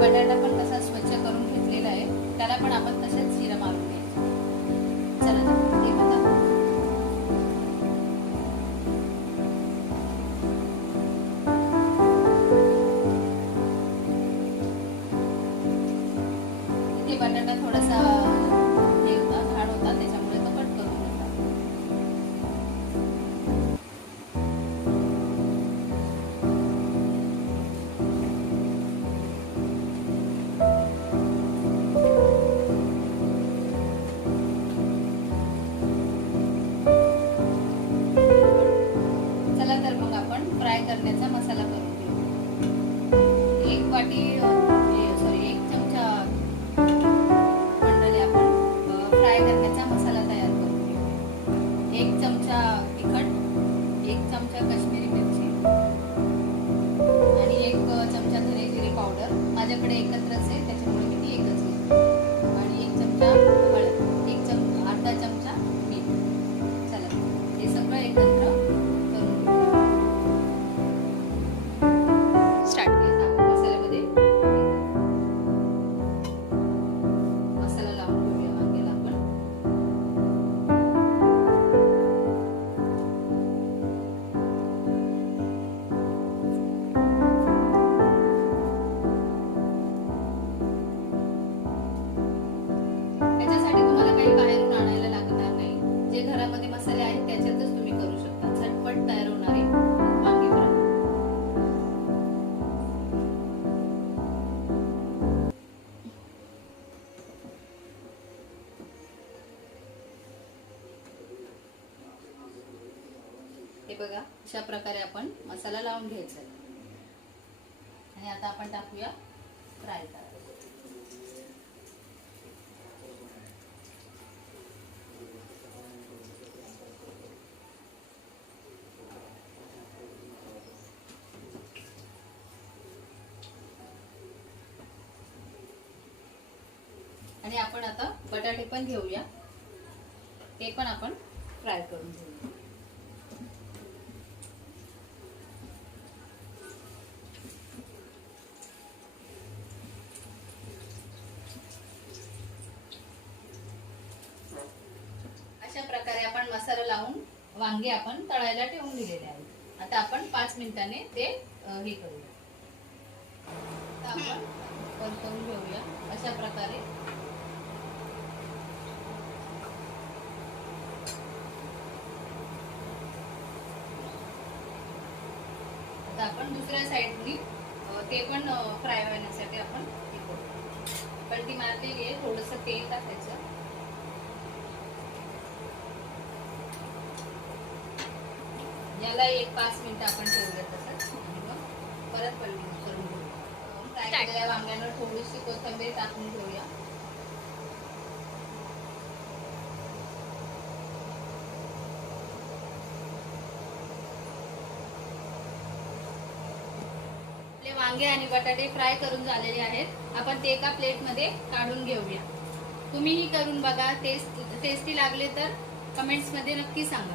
बटाटा पण तसा स्वच्छ करून घेतलेला आहे, त्याला पण आपण तसेच चिरा मारून घ्यायचं. चला तर ते बघा. इथे बटाटा थोडासा हे होता, झाड होता, त्याच्यामुळे तो कट करून घेतला. चला तर मग आपण फ्राय करण्याचा मसाला करून घेऊ. एक वाटी सॉरी 1 चमचा मंडळी आपण फ्राय करण्याचा मसाला तयार करून घेऊ. 1 चमचा तिखट, 1 चमचा काश्मीरी मिरची आणि 1 चमचा धने जिरे पावडर. माझ्याकडे एकत्रच आहे, त्याच्यामुळे मी ती एकच घेते. आणि 1 चमचा हळद, अर्धा चमचा मीठ. चला हे सगळं एकत्र करून स्टार्ट. मसाल्यामध्ये मसाला लावून घेऊया वांग्याला आपण. त्याच्यासाठी तुम्हाला काही बाहेरून आणायला लागणार नाही. जे घरामध्ये मसाले आहेत त्याच्यातच तुम्ही करू शकता. झटपट तयार होणारे वांगी फ्राय. हे बघा, अशा प्रकारे आपण मसाला लावून घ्यायचा. आणि आता आपण टाकूया फ्राय करायला. आणि आपण आता बटाटे पण घेऊया, ते पण आपण फ्राय करून घेऊया. अशा प्रकारे आपण मसाला लावून वांगे आपण तळायला ठेवून दिलेले आहेत. आता आपण 5 मिनिटांनी ते हे करूया. आपण परतवून घेऊया अशा प्रकारे. आता आपण दुसऱ्या साईडनी ते पण फ्राय होण्यासाठी आपण हे करू. पलटी मारलेली आहे, थोडंसं तेल टाकायचं. याला 1-5 मिनिटं आपण ठेवूया तसंच. आणि मग परत पलटी करून घेऊ. फ्राय केलेल्या वांग्यांवर थोडीशी कोथिंबीर टाकून घेऊया. आपले वांगे आणि बटाटे फ्राय करून झालेले आहेत. आपण ते एका प्लेटमध्ये काढून घेऊया. तुम्हीही करून बघा. टेस्टी लागले तर कमेंट्समध्ये नक्की सांगा.